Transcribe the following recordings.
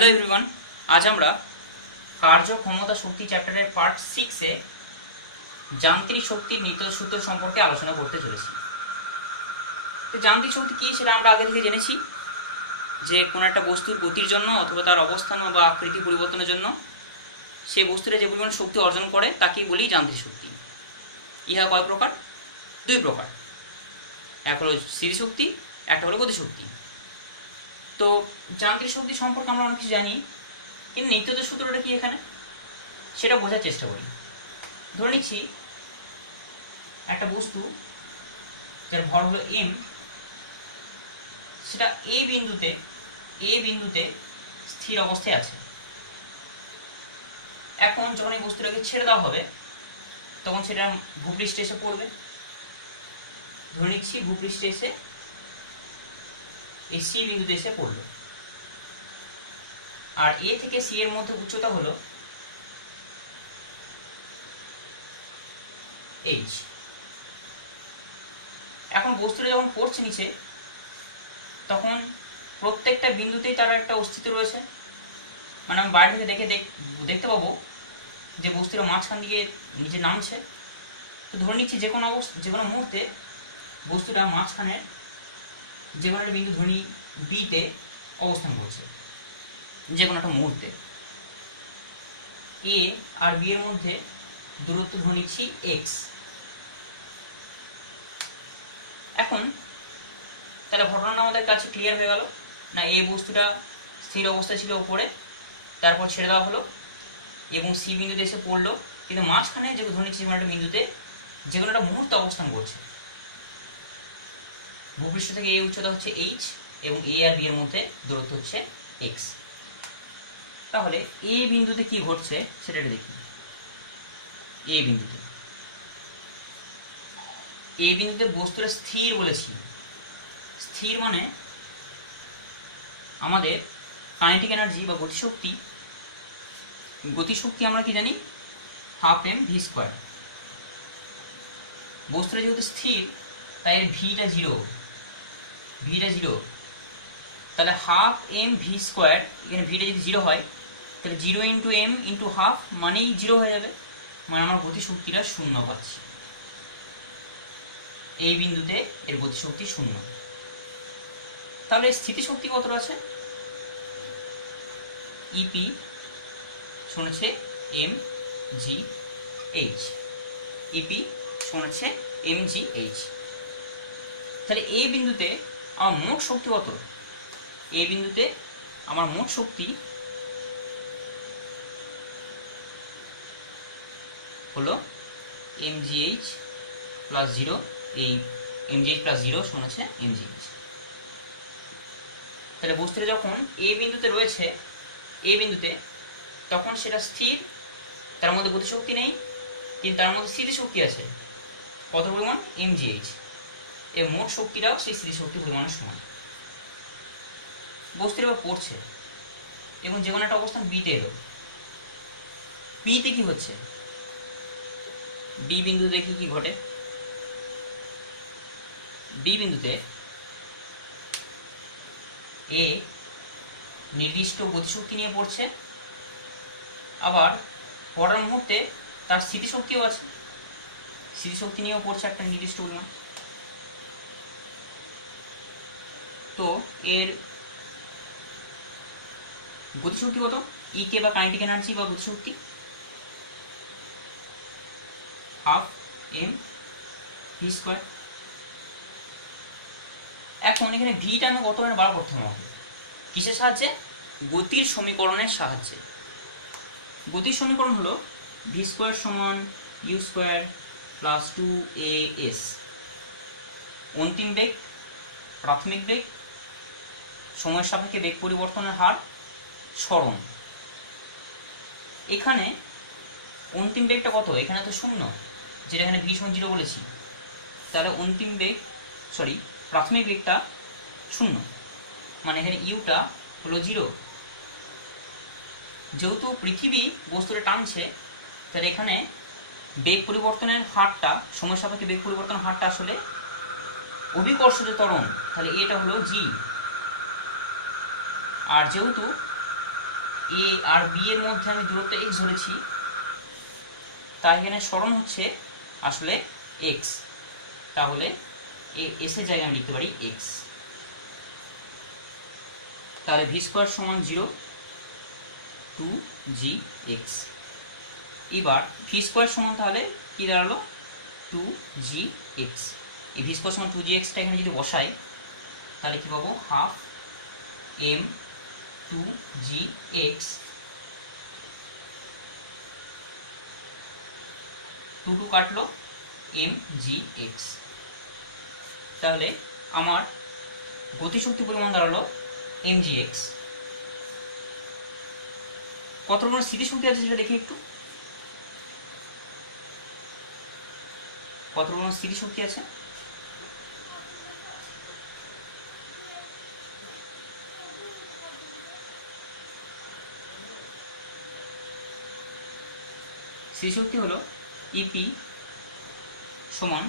Hello everyone, আজ আমরা কার্য ক্ষমতা শক্তি চ্যাপ্টারের পার্ট 6-এ যান্ত্রিক শক্তির নিত্যতা সূত্র সম্পর্কে আলোচনা করতে চলেছি। তো যান্ত্রিক শক্তি কী সেটা আমরা আগে থেকে জেনেছি, যে কোনো একটা বস্তুর গতির জন্য অথবা তার অবস্থান বা আকৃতি পরিবর্তনের জন্য সেই বস্তুটা যে পরিমাণ শক্তি অর্জন করে তাকেই বলি যান্ত্রিক শক্তি। ইহা কয় প্রকার? দুই প্রকার, এক হলো স্থিতিশক্তি, একটা হলো গতিশক্তি। তো যান্ত্রিক শক্তি সম্পর্কে আমরা অনেক কিছু জানি, কিন্তু নিত্যতা সূত্রটা কি এখানে সেটা বোঝার চেষ্টা করি। ধরে নিচ্ছি একটা বস্তু যার ভর হলো এম, সেটা এ বিন্দুতে স্থির অবস্থায় আছে। এখন যখন এই বস্তুটাকে ছেড়ে দেওয়া হবে তখন সেটা ভূপৃষ্ঠে এসে পড়বে। ধরে নিচ্ছি ভূপৃষ্ঠে এসে এই সি বিন্দুতে এসে পড়লো, আর এ থেকে সি এর মধ্যে উচ্চতা হলো এইচ। এখন বস্তুটা যখন পড়ছে নিচে তখন প্রত্যেকটা বিন্দুতেই তার একটা অস্তিত্ব রয়েছে, মানে আমি বাইরে থেকে দেখতে পাবো যে বস্তুটা মাঝখান দিয়ে নিচে নামছে। তো ধরে নিচ্ছি যে কোনো মুহূর্তে বস্তুটা মাঝখানে যে কোনো একটা বিন্দু ধরি বিতে অবস্থান করছে, যে কোনো একটা মুহূর্তে। এ আর বি এর মধ্যে দূরত্ব ধরে নিচ্ছি এক্স। এখন তাহলে ঘটনাটা আমাদের কাছে ক্লিয়ার হয়ে গেল না? এই বস্তুটা স্থির অবস্থায় ছিল উপরে, তারপর ছেড়ে দেওয়া হলো এবং সি বিন্দুতে এসে পড়লো, কিন্তু মাঝখানে যে ধরে নিচ্ছি যে কোনো একটা বিন্দুতে যে কোনো একটা মুহূর্তে অবস্থান করছে। ভূপৃষ্ঠ থেকে এ উচ্চতা হচ্ছে এইচ এবং এ আর বি এর মধ্যে দূরত্ব হচ্ছে এক্স। তাহলে এ বিন্দুতে কি ঘটছে সেটা দেখি। এ বিন্দুতে বস্তুটা স্থির বলেছি। স্থির মানে আমাদের কাইনেটিক এনার্জি বা গতিশক্তি আমরা কি জানি? Half M V square. বস্তুটা যেহেতু স্থির তাই এর ভিটা জিরো। তাহলে হাফ এম ভি স্কোয়ার, এখানে ভিটা যদি জিরো হয় তাহলে 0 ইন্টু এম ইন্টু হাফ মানেই জিরো হয়ে যাবে, মানে আমার গতিশক্তিটা শূন্য পাচ্ছি। এই বিন্দুতে এর গতিশক্তি শূন্য। তাহলে স্থিতিশক্তি কতটা আছে? ইপি শুনেছে এম জি এইচ। ইপি শুনেছে এম জি এইচ। তাহলে এই বিন্দুতে আমার মোট শক্তি কত? এই বিন্দুতে আমার মোট শক্তি হলো mgh প্লাস 0। এই mgh প্লাস 0 শুনেছে mgh। তাহলে বস্তুটা যখন এ বিন্দুতে রয়েছে, তখন সেটা স্থির, তার মধ্যে গতিশক্তি নেই, কিন্তু তার মধ্যে স্থিতিশক্তি আছে। কত পরিমাণ? mgh। এর মোট শক্তিটাও সেই স্থিতিশক্তি পরিমাণের সমান। বস্তুটা এবার পড়ছে এবং যে কোনো একটা অবস্থান বিতে এলো। বিতে কি হচ্ছে? বি বিন্দুতে দেখি কি ঘটে। বি বিন্দুতে এ নির্দিষ্ট গতিশক্তি নিয়ে পড়ছে, আবার পড়ার মুহূর্তে তার স্থিতিশক্তিও আছে, স্থিতিশক্তি নিয়েও পড়ছে একটা নির্দিষ্ট পরিমাণ। তো এর গতিশক্তি কত? ইকে বা কাইনেটিক এনার্জি বা গতিশক্তি হাফ এম ভি স্কোয়ার। এখন এখানে ভিটা আমি কত বার করতে হবে আমাকে? কিসের সাহায্যে? গতির সমীকরণের সাহায্যে। গতির সমীকরণ হলো ভি স্কোয়ার সমান ইউ স্কোয়ার প্লাস 2as। অন্তিম বেগ, প্রাথমিক বেগ, সময়ের সাপেক্ষে বেগ পরিবর্তনের হার, সরণ। এখানে অন্তিম বেগটা কত? এখানে তো শূন্য, যেটা এখানে ভি সমান 0 বলেছি। তাহলে প্রাথমিক বেগটা শূন্য, মানে এখানে ইউটা হলো 0। যেহেতু পৃথিবী বস্তুটা টানছে, তাহলে এখানে বেগ পরিবর্তনের হারটা, সময় সাপেক্ষে বেগ পরিবর্তনের হারটা আসলে অভিকর্ষজ ত্বরণ, তাহলে এটা হলো জি। আর যেহেতু এ আর বি এর মধ্যে আমি দূরত্ব এক্স ধরেছি, তাই এখানে সরণ হচ্ছে আসলে এক্স। তাহলে এস এর জায়গায় আমি লিখতে পারি এক্স। তাহলে ভি স্কোয়ার সমান 0 2g এক্স। এবার ভি স্কোয়ার সমান তাহলে কি দাঁড়ালো 2g এক্স। এই ভি স্কোয়ার সমান 2g এক্সটা এখানে যদি বসাই তাহলে কি পাবো হাফ m 2g এক্স, 2 কাটলো mg এক্স। তাহলে আমার গতিশক্তি পরিমাণ দাঁড়ালো mg এক্স। কত রকমের স্থিতিশক্তি আছে সেটা দেখি একটু। কত রকমের স্থিতিশক্তি আছে? স্থিতিশক্তি হলো ইপি সমান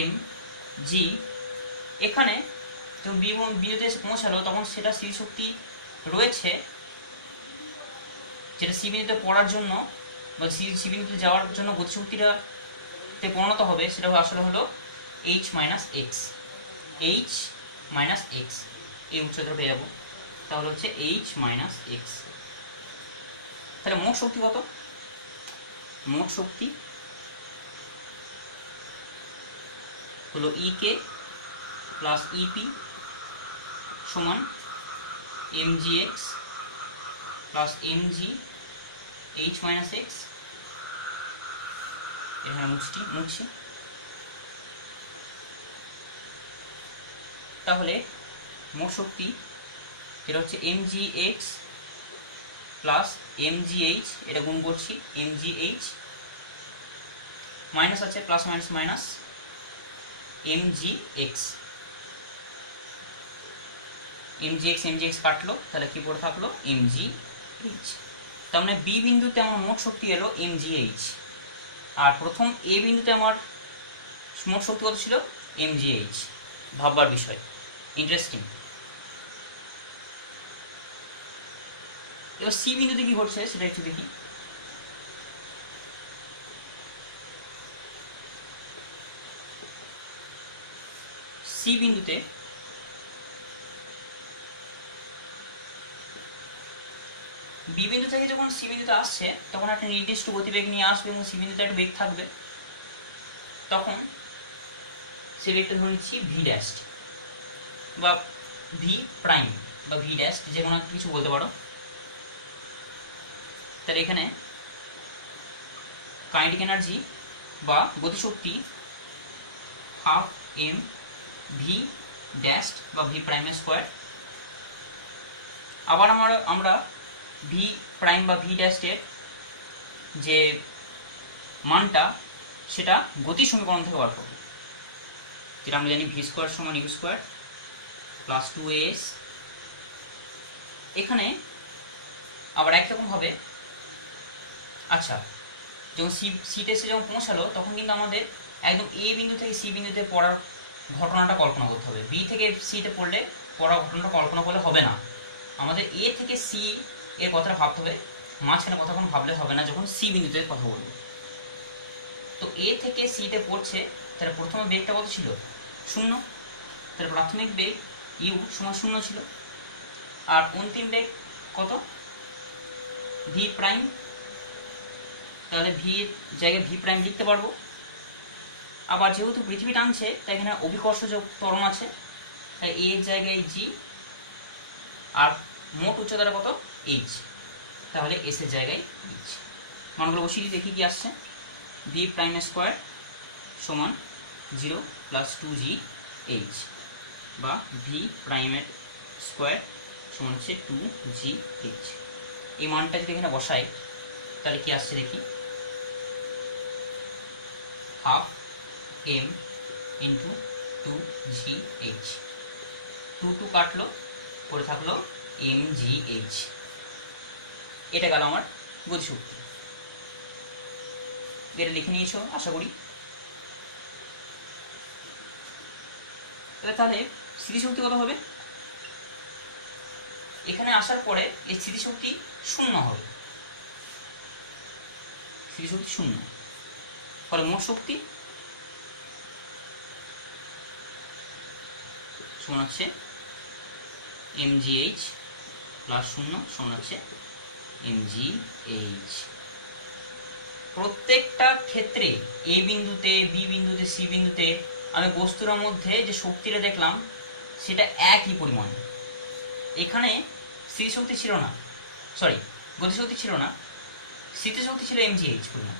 এম জি। এখানে যখন বিন্দুতে পৌঁছালো তখন সেটা স্থিতিশক্তি রয়েছে, যেটা সি বিন্দুতে পড়ার জন্য বা সি বিন্দুতে যাওয়ার জন্য গতিশক্তিটাতে পরিণত হবে, সেটা আসলে হলো H minus x. H minus x এই উচ্চতা পেয়ে যাবো, তাহলে হচ্ছে এইচ মাইনাস এক্স। তাহলে মোট শক্তি কত? মোট শক্তি হলো ইকে প্লাস ইপি সমান MG x plus MG H minus x. এখানে মুছছি। তাহলে মোট শক্তি যেটা হচ্ছে MG x plus MG H, এটা গুণ করছি এমজি এইচ, মাইনাস আছে plus minus minus MG x. MG x কাটলো, তাহলে কি পড়ে থাকলো এমজি এইচ। তার মানে বি বিন্দুতে আমার মোট শক্তি এলো এমজি এইচ, আর প্রথম এ বিন্দুতে আমার মোট শক্তি কত ছিল এমজি এইচ। ভাববার বিষয়, ইন্টারেস্টিং। এবার সি বিন্দুতে কি ঘটছে সেটা একটু দেখি। সি বিন্দুতে বি বিন্দু থেকে যখন সি বিন্দুতে আসছে তখন একটা নির্দিষ্ট গতিবেগ নিয়ে আসবে এবং সি বিন্দুতে একটা বেগ থাকবে। তখন সে বেগটা ধরে নিচ্ছি ভি ড্যাশ বা ভি প্রাইম বা ভি ড্যাশ, যে কোনো কিছু বলতে পারো। তাহলে এখানে কাইনেটিক এনার্জি বা গতিশক্তি হাফ এম ভি ড্যাশ বা ভি প্রাইমের স্কোয়ার। আবার আমরা ভি প্রাইম বা ভি ড্যাশের যে মানটা সেটা গতি সমীকরণ থেকে বার করব, যেটা আমরা জানি ভি স্কোয়ার সমান ইউ স্কোয়ার প্লাস 2as। এখানে আবার একরকমভাবে আচ্ছা, যখন সি টেস্টে যখন পৌঁছালো তখন কিন্তু আমাদের একদম এ বিন্দু থেকে সি বিন্দুতে পড়ার ঘটনাটা কল্পনা করতে হবে। বি থেকে সিতে পড়লে পড়ার ঘটনাটা কল্পনা করলে হবে না, আমাদের এ থেকে সি এর কথাটা ভাবতে হবে। মাঝখানে কথা কোনো ভাবলে হবে না যখন সি বিন্দুতে কথা বলবো। তো এ থেকে সিতে পড়ছে, তাহলে প্রথমে বেগটা কত ছিল 0, তাহলে প্রাথমিক বেগ ইউ সমান 0 ছিল। আর অন্তিম বেগ কত ভি প্রাইম, তাহলে ভি এর জায়গায় ভি প্রাইম লিখতে পারবো। আবার যেহেতু পৃথিবী টানছে তাই এখানে অভিকর্ষজ ত্বরণ আছে, তাই এ এর জায়গায় জি, আর মোট উচ্চতাটা কত এইচ, তাহলে এস এর জায়গায় এইচ। মানগুলো বসিয়ে দেখি কি আসছে। ভি প্রাইম স্কোয়ার সমান 0 প্লাস 2g এইচ, বা ভি প্রাইমের স্কোয়ার সমান হচ্ছে 2g এইচ। এই মানটা যদি এখানে বসাই তাহলে কি আসছে দেখি, half M into 2g H. 2 কাটলো, পরে থাকলো mgh। এটা গেল আমার গতিশক্তি। এটা লিখে নিয়েছো আশা করি। তাহলে স্থিতিশক্তি কত হবে? এখানে আসার পরে এই স্থিতিশক্তি শূন্য হবে, স্থিতিশক্তি শূন্য, ফলে মোট শক্তি সমান হচ্ছে mgh প্লাস শূন্য সমান হচ্ছে mgh। প্রত্যেকটা ক্ষেত্রে এ বিন্দুতে, বি বিন্দুতে, সি বিন্দুতে আমি বস্তুর মধ্যে যে শক্তিটা দেখলাম সেটা একই পরিমাণ। এখানে স্থিতিশক্তি ছিল না, সরি গতিশক্তি ছিল না, স্থিতিশক্তি ছিল mgh পরিমাণ।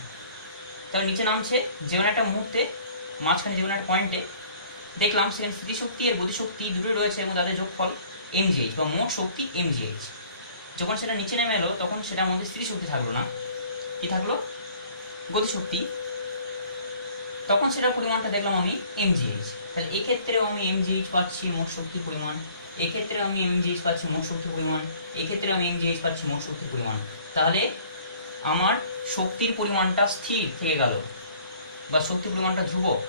তাহলে নিচে নামছে যে কোনো একটা মুহূর্তে, মাঝখানে যে কোনো একটা পয়েন্টে দেখলাম সেখানে স্থিতিশক্তি আর গতিশক্তি দুটোই রয়েছে এবং তাদের যোগফল mgh বা মোট শক্তি mgh। যখন সেটা নিচে নেমে এলো তখন সেটার মধ্যে স্থিতিশক্তি থাকলো না, কি থাকলো? গতিশক্তি। তখন সেটার পরিমাণটা দেখলাম আমি mgh। তাহলে এক্ষেত্রেও আমি mgh পাচ্ছি মোট শক্তির পরিমাণ, এক্ষেত্রে আমি mgh পাচ্ছি মোট শক্তির পরিমাণ, এক্ষেত্রে আমি mgh পাচ্ছি মোট শক্তির পরিমাণ। তাহলে আমার শক্তির পরিমাণটা স্থির থেকে গেল বা শক্তির পরিমাণটা ধ্রুবক।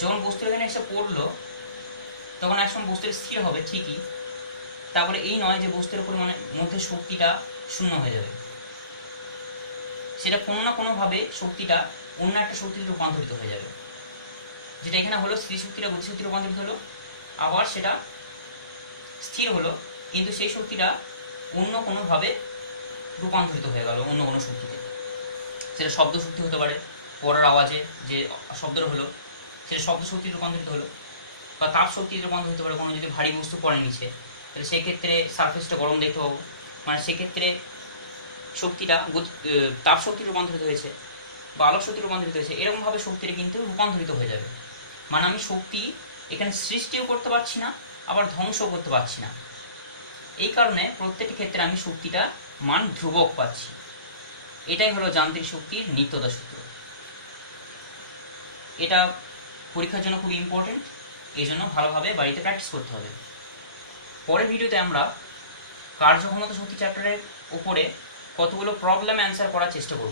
যখন বস্তু এখানে এসে পড়লো তখন একসময় বস্তুটা স্থির হবে ঠিকই, তারপরে এই নয় যে বস্তুর পরিমাণের মধ্যে শক্তিটা শূন্য হয়ে যাবে, সেটা কোনো না কোনোভাবে শক্তিটা অন্য একটা শক্তিতে রূপান্তরিত হয়ে যাবে। যেটা এখানে হলো স্থিতিশক্তিটা গতিশক্তিতে রূপান্তরিত হলো, আবার সেটা স্থির হলো, কিন্তু সেই শক্তিটা অন্য কোনোভাবে রূপান্তরিত হয়ে গেল অন্য কোনো শক্তিতে। সেটা শব্দ শক্তি হতে পারে, পড়ার আওয়াজে যে শব্দটা হলো সেটা শব্দ শক্তিতে রূপান্তরিত হলো, বা তাপ শক্তিতে রূপান্তরিত হতে পারে। কোনো যদি ভারী বস্তু পড়ে নিচে তাহলে সেক্ষেত্রে সারফেসটা গরম দেখতে পাবো, মানে সেক্ষেত্রে শক্তিটা তাপ শক্তি রূপান্তরিত হয়েছে বা আলোক শক্তি রূপান্তরিত হয়েছে। এরকমভাবে শক্তিটা কিন্তু রূপান্তরিত হয়ে যাবে। মানে আমি শক্তি এখানে সৃষ্টিও করতে পারছি না, আবার ধ্বংসও করতে পারছি না। এই কারণে প্রত্যেকটি ক্ষেত্রে আমি শক্তিটা মান ধ্রুবক পাচ্ছি। এটাই হলো যান্ত্রিক শক্তির নিত্যতা সূত্র। এটা পরীক্ষার জন্য খুব ইম্পর্টেন্ট, এই জন্য ভালোভাবে বাড়িতে প্র্যাকটিস করতে হবে। পরের ভিডিওতে আমরা কার্যক্ষমতা শক্তি চ্যাপ্টারের উপরে কতগুলো প্রবলেম অ্যান্সার করার চেষ্টা করব।